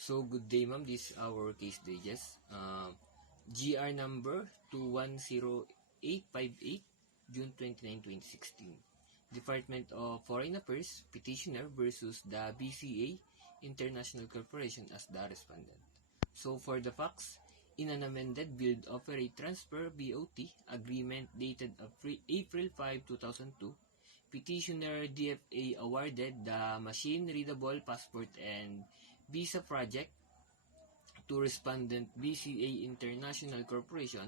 So, good day, ma'am. This is our case digest. GR number 210858, June 29, 2016. Department of Foreign Affairs, petitioner versus the BCA International Corporation as the respondent. So, for the facts, in an amended Build, Operate, Transfer BOT agreement dated April 5, 2002, petitioner DFA awarded the machine-readable passport and visa project to respondent BCA International Corporation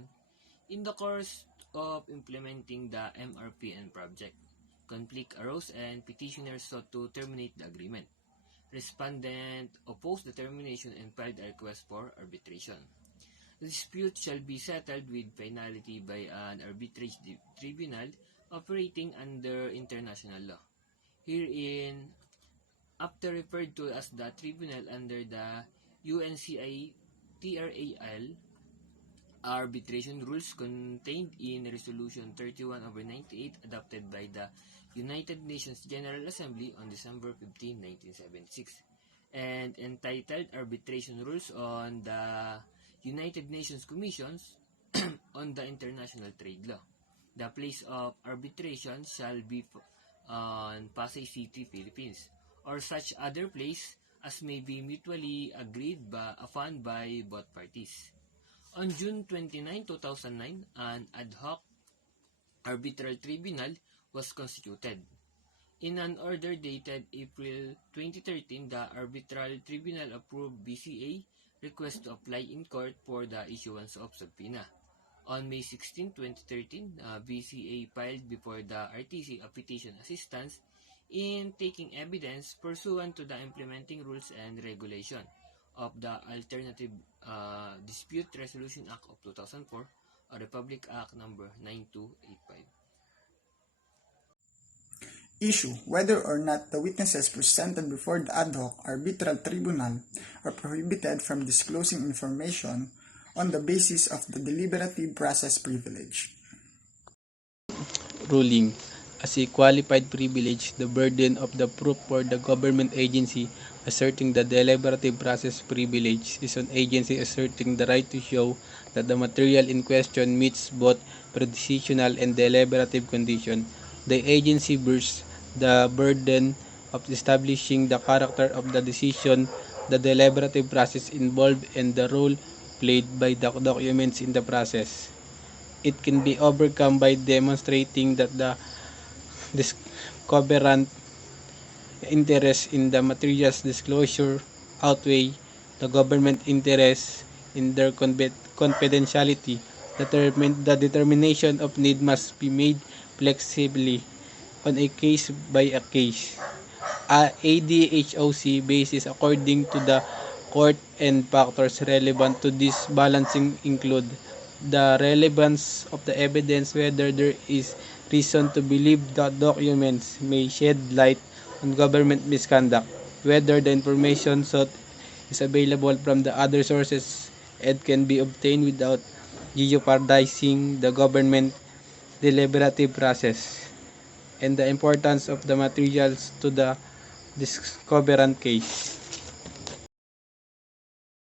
in the course of implementing the MRPN project. Conflict arose and petitioners sought to terminate the agreement. Respondent opposed the termination and filed a request for arbitration. The dispute shall be settled with finality by an arbitrage tribunal operating under international law. Herein, after referred to as the tribunal under the UNCITRAL arbitration rules contained in Resolution 31/98 adopted by the United Nations General Assembly on December 15, 1976, and entitled Arbitration Rules on the United Nations Commissions on the International Trade Law. The place of arbitration shall be on Pasay City, Philippines, or such other place as may be mutually agreed upon by both parties. On June 29, 2009, an ad hoc arbitral tribunal was constituted. In an order dated April 2013, the arbitral tribunal approved BCA request to apply in court for the issuance of subpoena. On May 16, 2013, BCA filed before the RTC a petition assistance in taking evidence pursuant to the implementing rules and regulation of the Alternative Dispute Resolution Act of 2004, or Republic Act number 9285. Issue whether or not the witnesses presented before the ad hoc arbitral tribunal are prohibited from disclosing information on the basis of the deliberative process privilege. Ruling. As a qualified privilege, the burden of the proof for the government agency asserting the deliberative process privilege is on agency asserting the right to show that the material in question meets both predecisional and deliberative condition. The agency bears the burden of establishing the character of the decision, the deliberative process involved, and the role played by the documents in the process. It can be overcome by demonstrating that the discoverant interest in the material's disclosure outweigh the government interest in their confidentiality. The determination of need must be made flexibly on a case-by-case. ADHOC basis according to the court, and factors relevant to this balancing include the relevance of the evidence, whether there is reason to believe that documents may shed light on government misconduct, whether the information sought is available from the other sources and can be obtained without jeopardizing the government deliberative process, and the importance of the materials to the discoverant case.